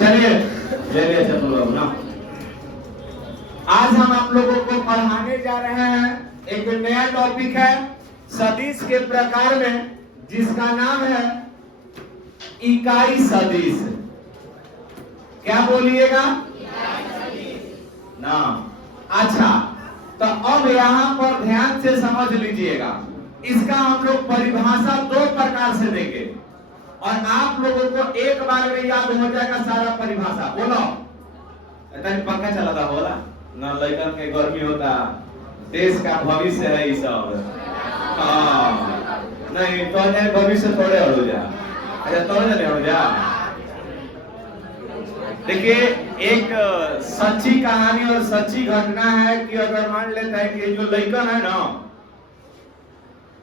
चलिए ले लिया चतुर बाबू ना। आज हम आप लोगों को पढ़ाने जा रहे हैं, एक नया टॉपिक है सदिश के प्रकार में, जिसका नाम है इकाई सदिश। क्या बोलिएगा ना? अच्छा, तो अब यहाँ पर ध्यान से समझ लीजिएगा। इसका हम लोग परिभाषा दो प्रकार से देंगे और आप लोगों को एक बार में याद हो जाएगा सारा परिभाषा। बोलो, पंखा चला था बोला ना, लड़कन के गर्मी होता, देश का भविष्य है ये सब। नहीं तो भविष्य थोड़े हो जा, अच्छा थोड़े नहीं हो जा। देखिए, एक सच्ची कहानी और सच्ची घटना है कि अगर मान लेते हैं कि जो लड़कन है ना,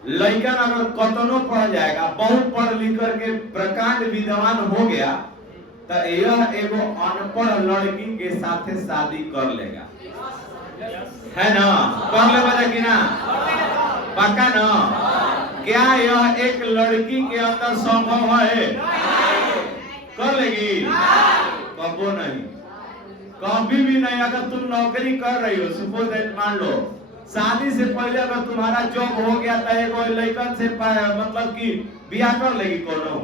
लड़कन अगर कतनो पढ़ जाएगा, बहुत पढ़ लिख करके प्रकांड विद्वान हो गया, तो यह एगो अनपढ़ लड़की के साथ शादी कर लेगा, है ना? कर ले कि ना? पक्का ना? क्या यह एक लड़की के अंदर संभव है? कर लेगी? कबो नहीं, कभी भी नहीं। अगर तुम नौकरी कर रही हो, सपोज दैट मान लो शादी से पहले अगर तुम्हारा जॉब हो गया तो एगो लड़कन से मतलब कि बियाह कर लेगी कोनो?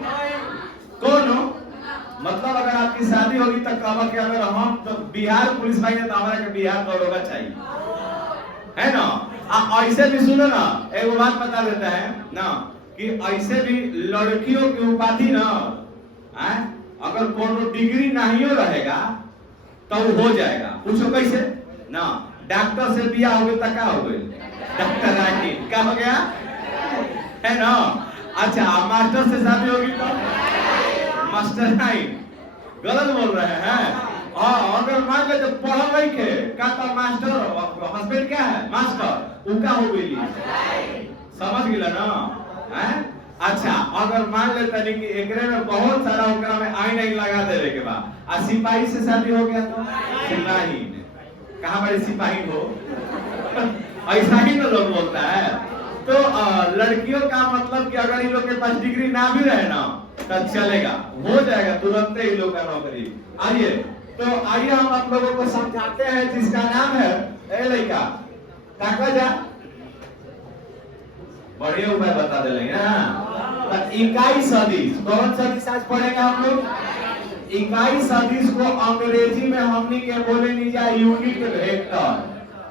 मतलब अगर आपकी शादी होगी तो कहा कि अगर हम तो बिहार पुलिस भाई है तो हमारा के बिहार दौड़ोगा चाहिए, है ना? ऐसे भी सुनो ना, एगो बात बता देता है ना कि ऐसे भी लड़कियों की उपाधि ना, अगर कोनो डिग्री नहीं रहेगा तो हो जाएगा। पूछो कैसे ना? डॉक्टर से बियाह हो गया तो क्या हो गया? डॉक्टर रानी क्या हो गया, है ना? अच्छा, मास्टर से शादी होगी तो मास्टर नहीं, गलत बोल रहे हैं। अगर मान ले जब पढ़ लिखे का तो मास्टर, हस्बैंड क्या है? मास्टर, उनका हो गई, समझ गया ना? अच्छा, अगर मान लेते नहीं कि एकरे में बहुत सारा ओकरा में आई नहीं लगा देवे के बाद सिपाही से शादी हो गया तो सिपाही कहाँ बड़े सिपाही हो ऐसा ही तो लोग बोलता है। तो लड़कियों का मतलब कि अगर इन लोग के पास डिग्री ना भी रहे ना तो चलेगा, हो जाएगा तुरंत ही लोग का नौकरी। आइए तो आइए हम आप लोगों को समझाते हैं, जिसका नाम है ए लड़का काका बढ़िया उपाय बता दे ना। इकाई सदिश, कौन सदिश आज पढ़ेगा हम लोग? इकाई सदिश को अंग्रेजी में हमनी के बोले नहीं जा यूनिट वेक्टर।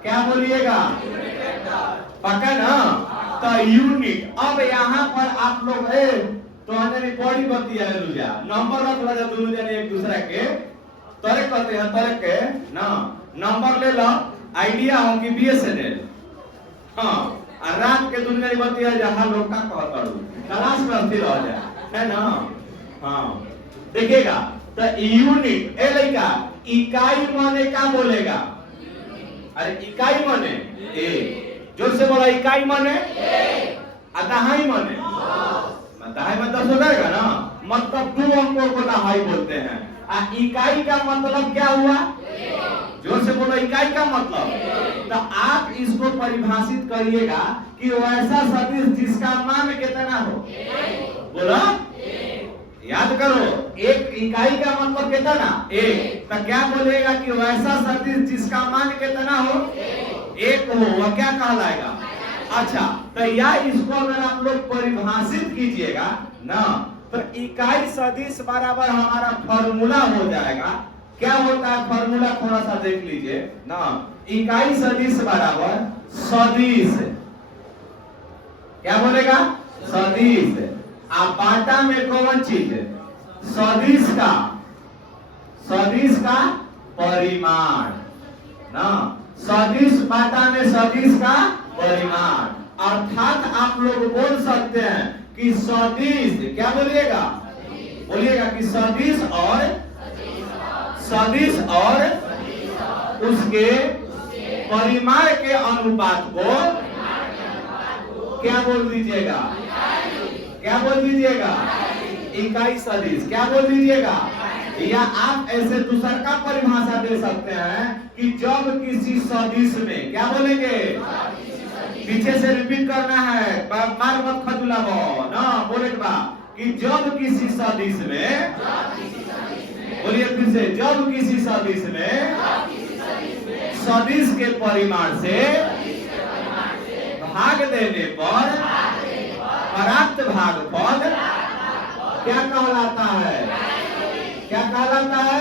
क्या बोलिएगा? पक्का ना? तो यूनिट। अब यहाँ पर आप लोग तो हमें बड़ी बतिया लुजा नंबर रख लो दोनों जने एक दूसरे के तोरे कहते हैं, तोरे के ना नंबर ले लो, आइडिया हो कि बीएसएनएल, हाँ, रात के दुनिया की बतिया जहाँ लोग का कहता हूँ क्लास करती रह जाए, है ना? हाँ, देखिएगा तो यूनिट ए लड़का इकाई माने क्या बोलेगा? अरे इकाई माने ए, जोर से बोला, इकाई माने दहाई माने, दहाई में 10 हो जाएगा ना, मतलब 2 अंकों को दहाई बोलते हैं। इकाई का मतलब क्या हुआ? जोर से बोलो, इकाई का मतलब। तो आप इसको परिभाषित करिएगा कि वैसा सदिश जिसका मान कितना हो। बोलो, याद करो, एक इकाई का मतलब कितना? एक। तो क्या बोलेगा कि वैसा सदिश जिसका मान कितना हो? एक हो, वह क्या कहलाएगा? अच्छा, तो या इसको अगर आप लोग परिभाषित कीजिएगा ना, तो इकाई सदिश बराबर हमारा फॉर्मूला हो जाएगा। क्या होता है फॉर्मूला? थोड़ा सा देख लीजिए ना। इकाई सदिश बराबर सदिश, क्या बोलेगा? सदिश। आप बाटा में कौन चीज? सदिश का परिमाण ना, सदिश बाटा में सदिश का परिमाण। अर्थात आप लोग बोल सकते हैं कि सदिश, क्या बोलिएगा? बोलिएगा कि सदिश और उसके परिमाण के अनुपात को क्या बोल दीजिएगा? क्या बोल दीजिएगा? इकाई सदिश। क्या बोल दीजिएगा? या आप ऐसे दूसरा का परिभाषा दे सकते हैं कि जब किसी सदिश में, क्या बोलेंगे? पीछे से रिपीट करना है, बार मत खजुलाओ ना, बोले कि जब किसी सदिश में, बोलिए फिर से जब किसी सदिश में सदिश के परिमाण से भाग देने पर प्राप्त भागफल क्या कहलाता है? क्या कहलाता है?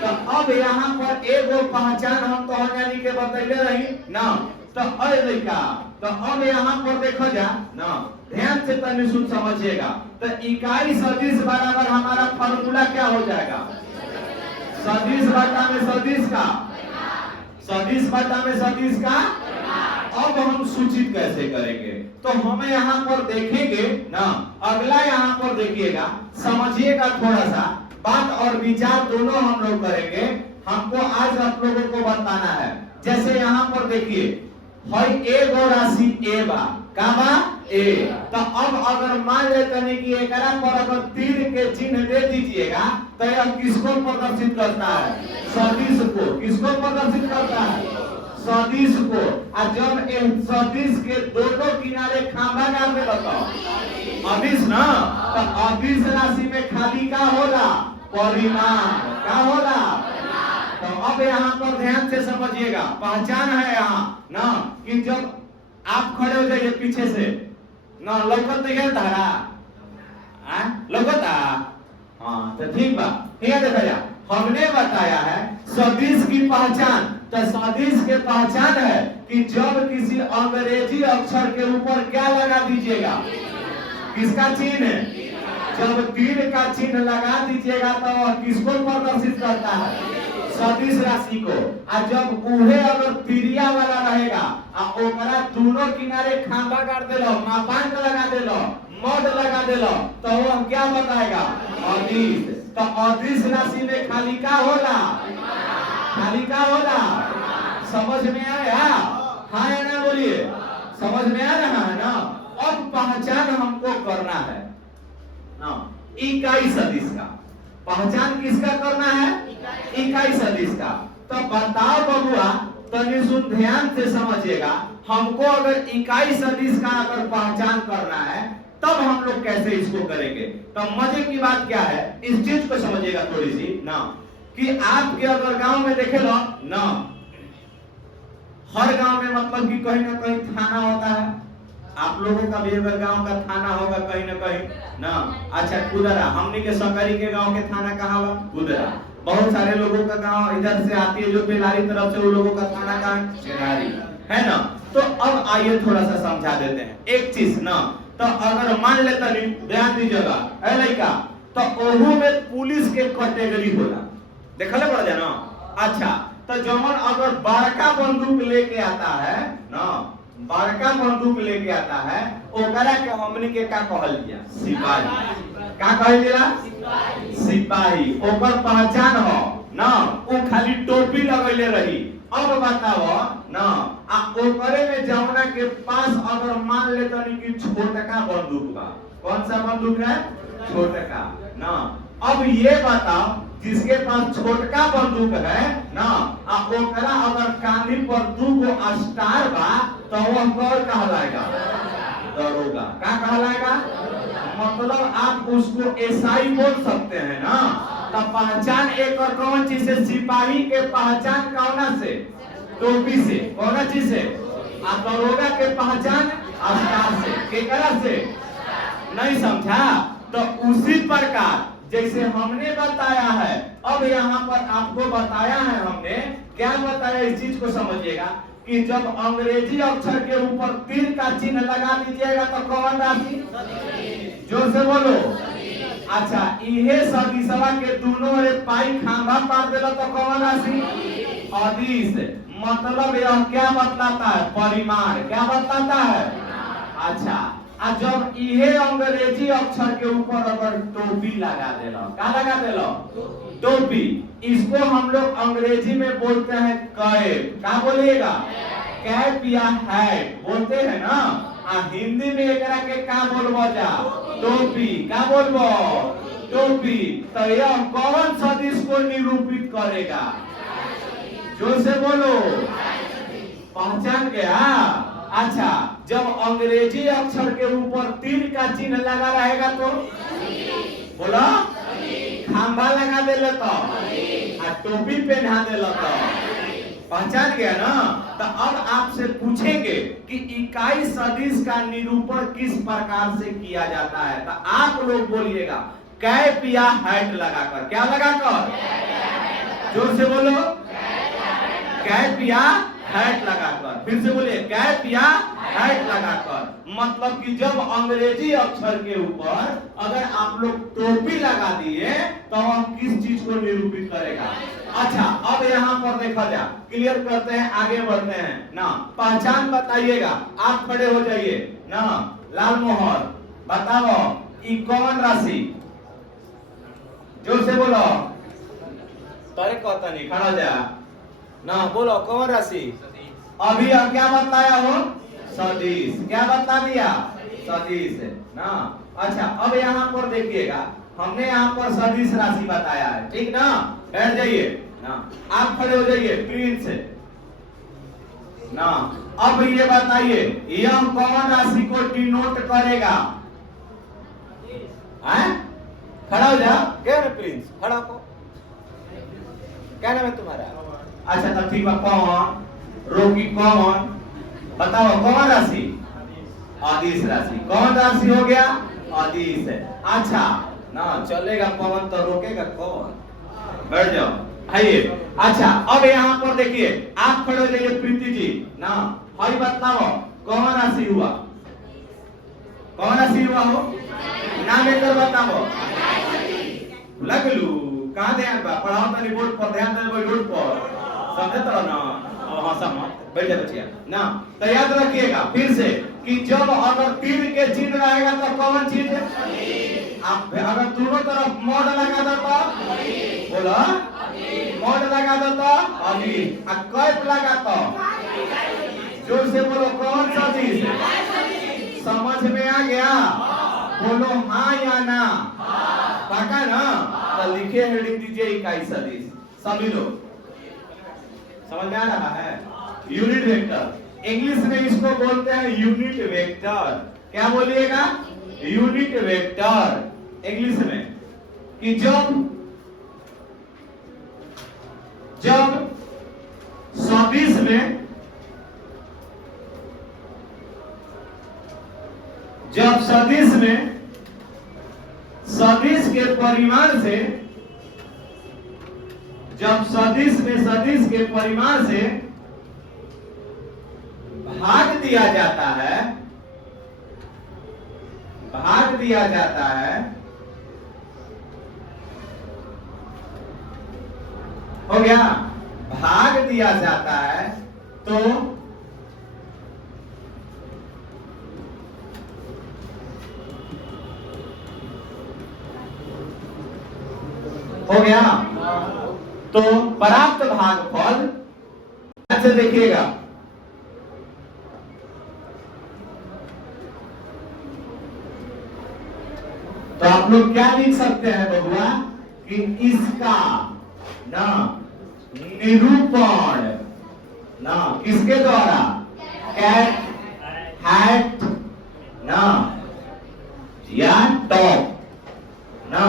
तो अब यहाँ पर एगो पहचान हम तो यानी के बतैले रही ना, तो लड़का तो अब यहाँ पर देखो जा ना, ध्यान से तनी सुन समझिएगा। तो इकाई सदिश बराबर हमारा फॉर्मूला क्या हो जाएगा? सदिश बटा में सदिश का, सदिश बटा में सदिश का। अब हम सूचित कैसे करेंगे? तो हमें यहाँ पर देखेंगे ना, अगला यहाँ पर देखिएगा, समझिएगा थोड़ा सा बात और विचार दोनों हम लोग करेंगे। हमको आज आप लोगों को बताना है। जैसे यहाँ पर देखिए ए गो राशि ए बा का बा ए, तो अब अगर मान लेते हैं कि एकरा पर अगर तीर के चिन्ह दे दीजिएगा तो यह किसको प्रदर्शित करता है? सदिश को। किसको प्रदर्शित करता है? सदिश को। और जब सदिश के दोनों किनारे खांबा गाड़ में बताओ अदिश ना, तो अदिश राशि में खाली का होला? परिमाण। क्या होला? तो अब यहाँ पर ध्यान से समझिएगा, पहचान है यहाँ ना कि जब आप खड़े हो जाइए पीछे से ना, लौकत नहीं है धारा लौकता। हाँ तो ठीक बा, ठीक है। देखा जा हमने बताया है सदिश की पहचान। तो सदिश के पहचान है कि जब किसी अंग्रेजी अक्षर के ऊपर क्या लगा दीजिएगा? किसका चिन्ह? जब तीर का चिन्ह लगा दीजिएगा तो वह किसको प्रदर्शित करता है? सदिश राशि को। और जब उहे अगर तिरिया वाला रहेगा और ओकरा दोनों किनारे खांबा गाड़ देलो, मापांक लगा देलो, मड लगा देलो, तो वो क्या बताएगा? अदिश। तो अदिश राशि में खाली का होला? खाली का होला? समझ में आया? हाँ या ना बोलिए? समझ में आ रहा है ना? अब पहचान हमको करना है ना, इकाई सदिश का। पहचान किसका करना है? इकाई सदिश का। तो बताओ बबुआ, तनी सुन ध्यान से समझिएगा, हमको अगर इकाई सदिश का अगर पहचान करना है तब हम लोग कैसे इसको करेंगे? तो मजे की बात क्या है, इस चीज को समझिएगा थोड़ी सी ना, कि आपके अगर गांव में देखे लो ना, हर गांव में मतलब कि कहीं ना कहीं थाना होता है। आप लोगों का भी अगर गांव का थाना होगा कहीं ना कहीं ना। अच्छा कुदरा, हमने के सकरी के गांव के थाना कहाँ हुआ? कुदरा। बहुत सारे लोगों का गांव इधर से आती है जो बेलारी तरफ से, वो लोगों का थाना कहाँ? बेलारी है ना। तो अब आइए थोड़ा सा समझा देते हैं एक चीज ना। तो अगर मान लेता नहीं, ध्यान दीजिएगा है लड़का, तो ओहू में पुलिस के कैटेगरी होला, देखले पड़ जाए ना। अच्छा तो जवन अगर बड़का बंदूक लेके आता है ना, बड़का बंदूक लेके आता है, ओकरा के हमनी के का कहल दिया? सिपाही। का कहल दिया? सिपाही। ओकर पहचान हो ना, वो खाली टोपी लगैले रही। अब बताओ ना, आ ओकरे में जमुना के पास अगर मान लेतनी कि छोटका बंदूक बा, कौन सा बंदूक है? छोटका ना। अब ये बताओ जिसके पास छोटका बंदूक है ना, आ ओकरा अगर कानी पर दूगो स्टार बा तो वह कौन कहलाएगा? दरोगा। क्या कहलाएगा? मतलब आप उसको एसआई बोल सकते हैं ना। तब पहचान एक और कौन चीज से? सिपाही के पहचान कौना से? टोपी से। कौन चीज से? आ दरोगा के पहचान स्टार से। केकरा से? नहीं समझा? तो उसी प्रकार जैसे हमने बताया है, अब यहाँ पर आपको बताया है हमने, क्या बताया इस चीज को समझिएगा कि जब अंग्रेजी अक्षर के ऊपर तीर का चिन्ह लगा दीजिएगा तो कौन राशि? जोर से बोलो। अच्छा इहे सदिशवा के दोनों रे पाई खांबा पार देला तो कौन राशि? अदिश। मतलब यह क्या बतलाता है? परिमाण। क्या बतलाता है? अच्छा जब इहे अंग्रेजी अक्षर के ऊपर अगर टोपी लगा देलो, क्या लगा देलो? टोपी। इसको हम लोग अंग्रेजी में बोलते हैं कैप। क्या बोलिएगा? कैप या हैट बोलते हैं ना। हिंदी में एकरा के क्या बोलबो जा? टोपी। क्या बोलबो? टोपी। तो यह कौन सदिश को निरूपित करेगा? जोर से बोलो। पहचान गया? अच्छा जब अंग्रेजी अक्षर के ऊपर तीर का चिन्ह लगा रहेगा तो बोला खांबा लगा देले तो आ टोपी पहना देले तो पहचान गया ना। तो अब आपसे पूछेंगे कि इकाई सदिश का निरूपण किस प्रकार से किया जाता है, तो आप लोग बोलिएगा कैप या हैट लगाकर। क्या लगाकर? जोर से बोलो, कैप या हैट लगाकर। फिर से बोलिए कैप या हैट लगाकर। मतलब कि जब अंग्रेजी अक्षर के ऊपर अगर आप लोग टोपी लगा दिए तो हम किस चीज को निरूपित करेगा। अच्छा, अब यहाँ पर देखा जाए, क्लियर करते हैं, आगे बढ़ते हैं ना। पहचान बताइएगा, आप खड़े हो जाइए ना। लाल मोहर बताओ, ई कौन राशि? जोर से बोलो, तोरे कहता नहीं, खड़ा जा ना, बोलो कौन राशि? अभी क्या बताया हो? सदिश। क्या बता दिया? सदिश ना। अच्छा, अब यहाँ पर देखिएगा, हमने यहाँ पर सदिश राशि बताया है, ठीक ना। बैठ जाइए ना, आप खड़े हो जाइए प्रिंस ना। अब ये बताइए, यह कौन राशि को डिनोट करेगा? खड़ा हो जा। क्या है प्रिंस? खड़ा हो। क्या नाम है तुम्हारा? अच्छा, तो ठीक है। कौन? रोगी कौन? बताओ कौन राशि? आदिश राशि। कौन राशि हो गया? आदिश। अच्छा ना, चलेगा पवन तो रोकेगा कौन? बैठ जाओ, आइए। अच्छा, अब यहाँ पर देखिए, आप खड़े हो जाइए प्रीति जी ना। हरी बताओ कौन राशि हुआ? कौन राशि हुआ हो? नाम लेकर बताओ। लगलू कहाँ ध्यान बा? पढ़ाओ तनी बोर्ड पर, ध्यान दे बोर्ड पर, समझे तो ना। हाँ समझ, बैठ जा बच्चिया ना। तो याद रखिएगा फिर से कि जब अगर तीर के चिन्ह रहेगा तो कौन चीज है? आप अगर दोनों तरफ मोड़ लगा दो तो बोला, मोड़ लगा दो तो अभी, कैप लगा तो जोर से बोलो कौन सा चीज? समझ में आ गया? बोलो हाँ या ना। पक्का ना? तो लिखे हेडिंग दीजिए इकाई सदिश। सभी लोग समझ में आ रहा है? यूनिट वेक्टर, इंग्लिश में इसको बोलते हैं यूनिट वेक्टर। क्या बोलिएगा? यूनिट वेक्टर इंग्लिश में। कि जब सदिश में सदिश के परिमाण से, जब सदिश में सदिश के परिमाण से भाग दिया जाता है, भाग दिया जाता है, हो गया, भाग दिया जाता है तो हो गया, तो प्राप्त भागफल। अच्छा देखिएगा, तो आप लोग क्या लिख सकते हैं बबुआ कि इसका ना निरूपण ना किसके द्वारा? कैट, हैट ना या टॉप ना।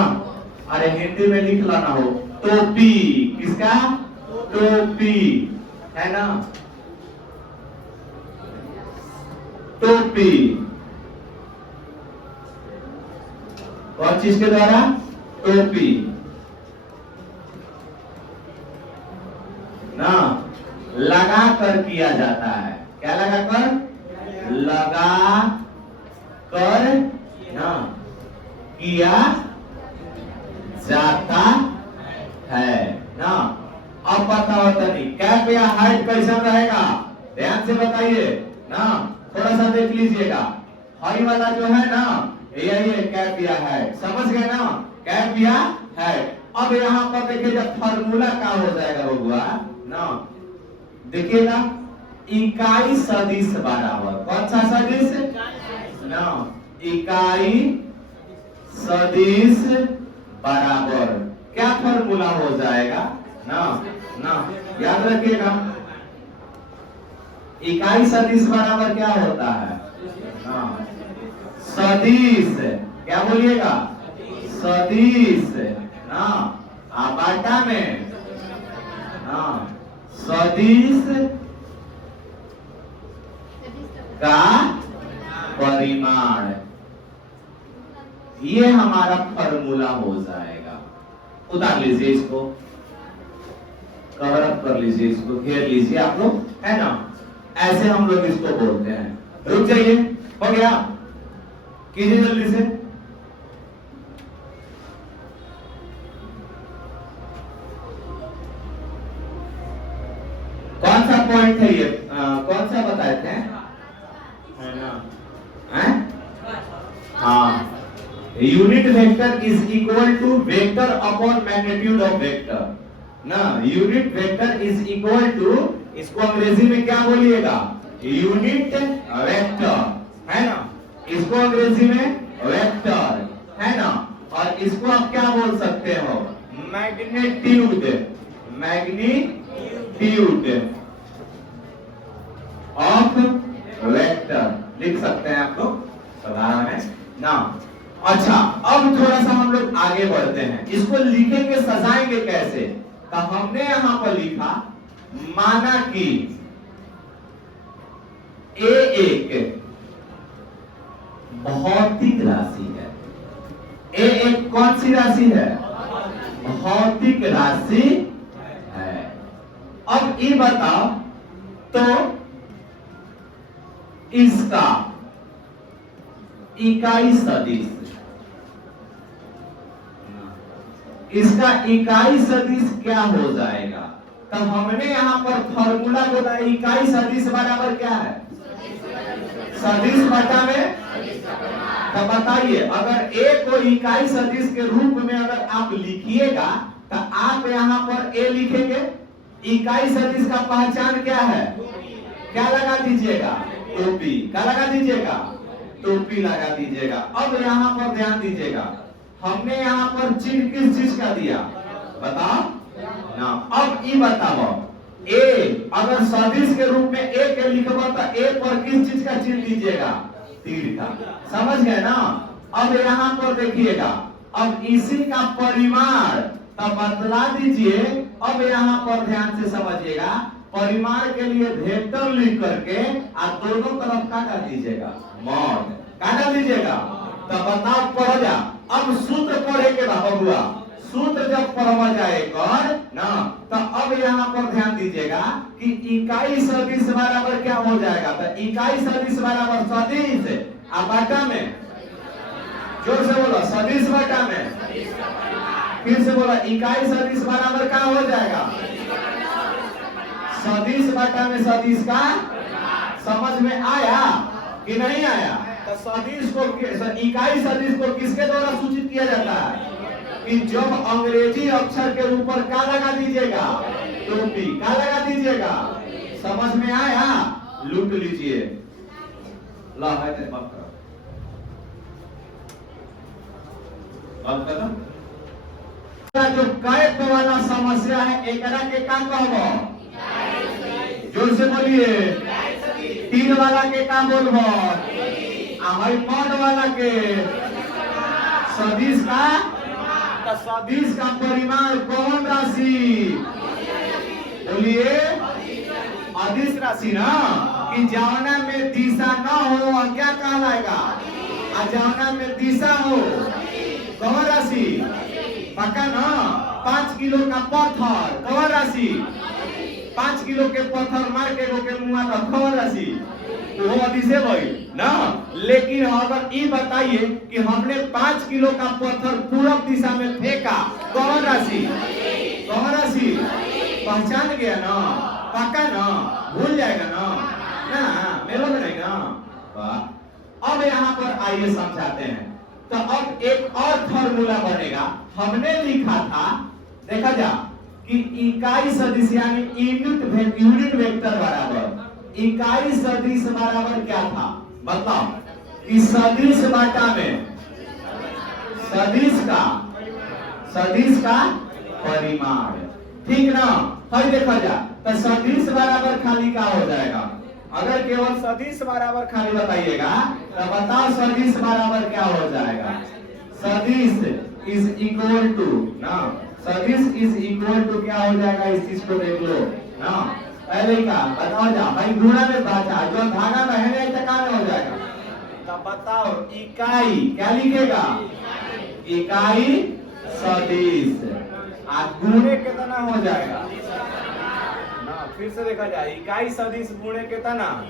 अरे हिंदी में लिख लाना हो, टोपी। किसका? टोपी है ना, टोपी। कौन चीज के द्वारा? टोपी ना लगा कर किया जाता है। क्या लगा कर? लगा कर ना किया जाता है ना। अब बताओ तनी कैप या हाइट कैसा रहेगा? ध्यान से बताइए ना, थोड़ा सा देख लीजिएगा। हाई वाला जो है ना, यही है कैप या हाइट। समझ गए ना? कैप या हाइट। अब यहाँ पर देखिए, जब फार्मूला का हो जाएगा बबुआ ना, देखिएगा इकाई सदिश बराबर कौन सा सदिश ना? इकाई सदिश बराबर क्या फॉर्मूला हो जाएगा ना? ना याद रखिएगा, इकाई सदिश बराबर क्या होता है ना? सदिश। क्या बोलिएगा? सदिश ना बाटा में ना सदिश का परिमाण, ये हमारा फॉर्मूला हो जाएगा। उतार लीजिए इसको, कवर अप कर लीजिए, इसको घेर लीजिए आप लोग, है ना। ऐसे हम लोग इसको बोलते हैं। रुक जाइए, हो गया, कीजिए जल्दी से। कौन सा पॉइंट है ये, कौन सा बताए थे, है ना, हैं? हाँ, unit vector is equal to vector upon magnitude of vector ना। Unit vector is equal to, इसको अंग्रेजी में क्या बोलिएगा, यूनिट वेक्टर, है ना। इसको अंग्रेजी में वेक्टर, है ना। और इसको आप क्या बोल सकते हो, मैग्नीट्यूड, मैग्नीट्यूड ऑफ वेक्टर लिख सकते हैं आप लोग साधारण में ना। अच्छा, अब थोड़ा सा हम लोग आगे बढ़ते हैं। इसको लिखेंगे, सजाएंगे कैसे, तो हमने यहां पर लिखा, माना कि ए एक भौतिक राशि है। ए एक कौन सी राशि है, भौतिक राशि है। अब ये बताओ तो इसका इकाई सदिश, इसका इकाई सदिश क्या हो जाएगा। तो हमने यहां पर फॉर्मूला बोला, इकाई सदिश बराबर क्या है, सदिश बटा में। तो बताइए, अगर ए को इकाई सदिश के रूप में अगर आप लिखिएगा, तो आप यहां पर ए लिखेंगे। इकाई सदिश का पहचान क्या है, क्या लगा दीजिएगा, टोपी। क्या लगा दीजिएगा, टोपी लगा दीजिएगा। अब यहां पर ध्यान दीजिएगा, हमने यहाँ पर चिन्ह किस चीज का दिया, बताओ ना। अब ये बताओ, ए अगर सदिश के रूप में ए के लिखबो तो ए पर किस चीज का चिन्ह लीजिएगा, तीर का। समझ गए ना। अब यहाँ पर देखिएगा, अब इसी का परिमाण तब बतला दीजिए। अब यहाँ पर ध्यान से समझिएगा, परिमाण के लिए वेक्टर लिख करके आप दोनों तरफ क्या कर दीजिएगा, मॉड। क्या कर दीजिएगा, तब बताओ पढ़ जा। अब सूत्र पढ़े के बाद हुआ, सूत्र जब पढ़वा जाए कर ना, तो अब यहाँ पर ध्यान दीजिएगा कि इकाई सदिश बराबर क्या हो जाएगा। तो इकाई सदिश बराबर सदिश बटा में, जोर से बोलो, सदिश बटा में। फिर से बोलो, इकाई सदिश बराबर क्या हो जाएगा, सदिश बटा में सदिश का। समझ में आया कि नहीं आया। तो सदिश को, इकाई सदिश को किसके द्वारा सूचित किया जाता है, कि जब अंग्रेजी अक्षर के ऊपर क्या लगा dीजिएगा, टोपी। क्या लगा दीजिएगा, समझ में आया, लूट लीजिए। ला है बंद करो, बंद करो। जो कैप वाला समस्या है, एकरा के का कहबो, जोर से बोलिए, तीन वाला के का बोलबो, हमारी मॉड वाला के सदिश का। तो सदिश का परिमाण कौन राशि, बोलिए, अदिश राशि ना। कि जौना में दिशा न हो वह क्या कहलाएगा, जौना में दिशा हो कौन राशि, पक्का ना। 5 किलो का पत्थर कौन राशि, 5 किलो के पत्थर मार के मुआ का कौन राशि, वो अदिशे भाई ना। लेकिन अगर ये बताइए कि हमने 5 किलो का पत्थर पूरब दिशा में फेंका, कौन राशि, कौन राशि, पहचान गया ना, पक्का ना, भूल जाएगा ना, ना मेरे में नहीं ना। अब यहाँ पर आइए समझाते हैं। तो अब एक और फॉर्मूला बनेगा, हमने लिखा था, देखा जा कि इकाई सदिश यानी यूनिट वेक्टर बराबर इकाई सदिश बराबर क्या था, बताओ। कि सदिश बटा में सदिश का परिमाण, ठीक ना। फिर देखा जा, तो सदिश बराबर खाली क्या हो जाएगा, अगर केवल सदिश बराबर खाली बताइएगा तो बताओ सदिश बराबर क्या हो जाएगा, सदिश इज इक्वल टू ना, सदिश इज इक्वल टू क्या हो जाएगा, इस चीज को देख लो ना। पहले का बताओ जा भाई, गुणा में बाचा जो धागा में है तो क्या में हो जाएगा, तब बताओ इकाई क्या लिखेगा, इकाई सदिश। आज गुणे कितना हो जाएगा ना, फिर से देखा जाए, इकाई सदिश गुणे कितना,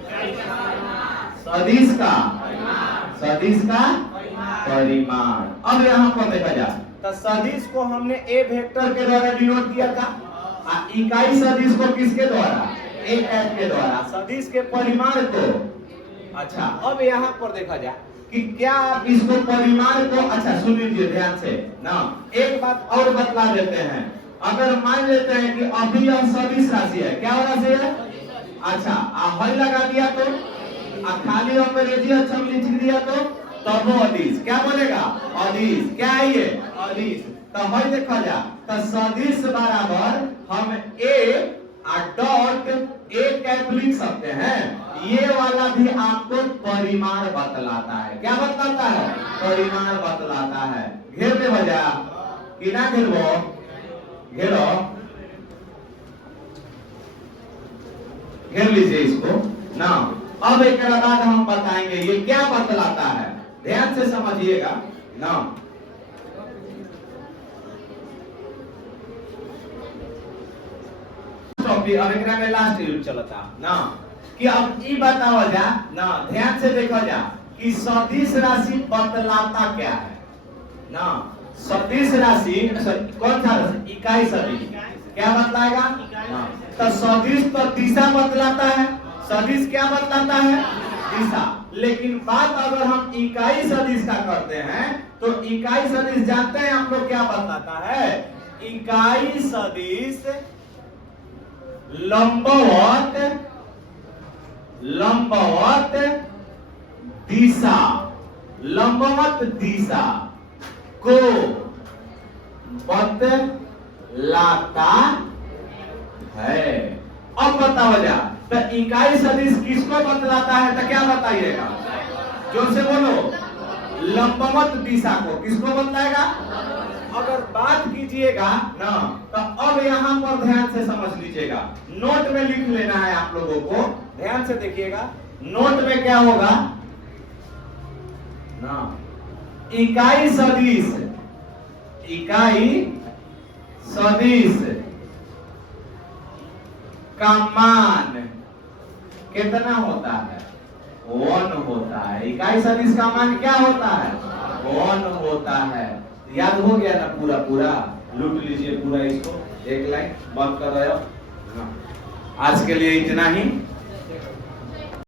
सदिश का परिमाण। अब यहाँ पर देखा जाए तो सदिश को हमने ए वेक्टर के द्वारा डिनोट किया था, इकाई सदिश को किसके द्वारा, ए कैप के द्वारा, सदिश के परिमाण को। अच्छा अब यहाँ पर देखा जाए कि क्या आप इसको परिमाण को, अच्छा सुन लीजिए ध्यान से ना, एक बात और बतला देते हैं। अगर मान लेते हैं कि अभी यह सदिश राशि है, क्या राशि है, अच्छा हल लगा दिया तो खाली अंग्रेजी अक्षर लिख दिया तो वो अदिश क्या बोलेगा, अदिश क्या है ये, अदिश। तो हल देखा जा तो सदिश बराबर हम ए डॉट ए कैप लिख सकते हैं। ये वाला भी आपको परिमाण बतलाता है, क्या बतलाता है, परिमाण बतलाता है। घेर दे बजा कि ना घेरबो, घेरो, घेर लीजिए इसको ना। अब एक बाद हम बताएंगे ये क्या बतलाता है, ध्यान से समझिएगा ना। अब एक में लास्ट यूज चलता ना कि अब ई बताओ जा ना, ध्यान से देखो जा कि सदिश राशि बतलाता क्या है ना। सदिश राशि कौन सा, इकाई सदिश क्या बतलाएगा ना, तो सदिश तो दिशा बतलाता है, सदिश क्या बतलाता है, दिशा। लेकिन बात अगर हम इकाई सदिश का करते हैं तो इकाई सदिश जानते हैं हम लोग क्या बतलाता है, इकाई सदिश लंबवत दिशा, लंबवत दिशा को बतलाता है। अब बताओ जा तो इकाई सदिश किसको बतलाता है, तो क्या बताइएगा, जोर से बोलो, लंबवत दिशा को किसको बतलाएगा। अगर बात कीजिएगा ना तो अब यहाँ पर ध्यान से समझ लीजिएगा, नोट में लिख लेना है आप लोगों को, ध्यान से देखिएगा। नोट में क्या होगा ना, इकाई सदिश का मान कितना होता है, 1 होता है। इकाई सदिश का मान क्या होता है, 1 होता है। याद हो गया ना, पूरा लूट लीजिए पूरा इसको, एक लाइन बंद कर रहे हो। आज के लिए इतना ही।